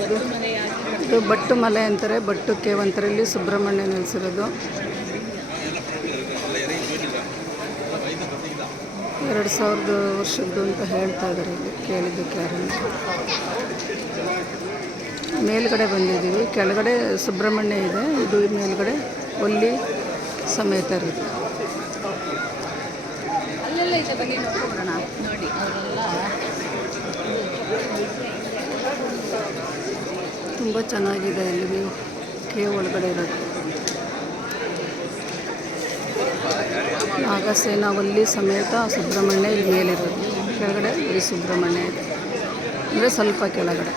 ಇದು ಬಟ್ಟು ಮಲೆ ಅಂತಾರೆ, but cave ಅಂತಾರೆ. ಇಲ್ಲಿ ಸುಬ್ರಹ್ಮಣ್ಯ ನೆಲೆಸಿರೋದು. 2000 ವರ್ಷದ್ದು ಅಂತ ಹೇಳ್ತಾ ಇದ್ದಾರೆ ಇಲ್ಲಿ, ಕೇಳಿದ್ದಕ್ಕೆ ಯಾರನ್ನು. ಮೇಲ್ಗಡೆ ಬಂದಿದ್ದೀವಿ, ಕೆಳಗಡೆ ಸುಬ್ರಹ್ಮಣ್ಯ ಇದೆ, ಇದು ಮೇಲ್ಗಡೆ ಒಲ್ಲಿ ಸಮೇತ ಇರುತ್ತೆ. ಅಲ್ಲೆಲ್ಲ ಇದೆ, ಬನ್ನಿ ನೋಡ್ಕೊಳ್ಳೋಣ. ನೋಡಿ ಅವರೆಲ್ಲ ತುಂಬ ಚೆನ್ನಾಗಿದೆ ಇಲ್ಲಿ ವ್ಯೂ, ಕೇವ್ ಒಳಗಡೆ ಇರೋದು. ನಾಗಸೇನ ಒಲ್ಲಿ ಸಮೇತ ಸುಬ್ರಹ್ಮಣ್ಯ ಇಲ್ಲಿ ಮೇಲಿರೋದು, ಕೆಳಗಡೆ ಇಲ್ಲಿ ಸುಬ್ರಹ್ಮಣ್ಯ ಇದೆ, ಅಂದರೆ ಸ್ವಲ್ಪ ಕೆಳಗಡೆ.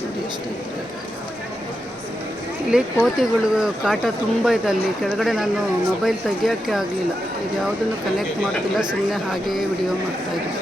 ನೋಡಿ ಎಷ್ಟು ಇಲ್ಲಿ ಕೋತಿಗಳು ಕಾಟ ತುಂಬ ಇದೆ ಅಲ್ಲಿ ಕೆಳಗಡೆ. ನಾನು ಮೊಬೈಲ್ ತೆಗಿಯೋಕ್ಕೆ ಆಗಲಿಲ್ಲ, ಇದು ಯಾವುದನ್ನು ಕನೆಕ್ಟ್ ಮಾಡ್ತಿಲ್ಲ, ಸುಮ್ಮನೆ ಹಾಗೆಯೇ ವಿಡಿಯೋ ಮಾಡ್ತಾಯಿದ್ದೆ.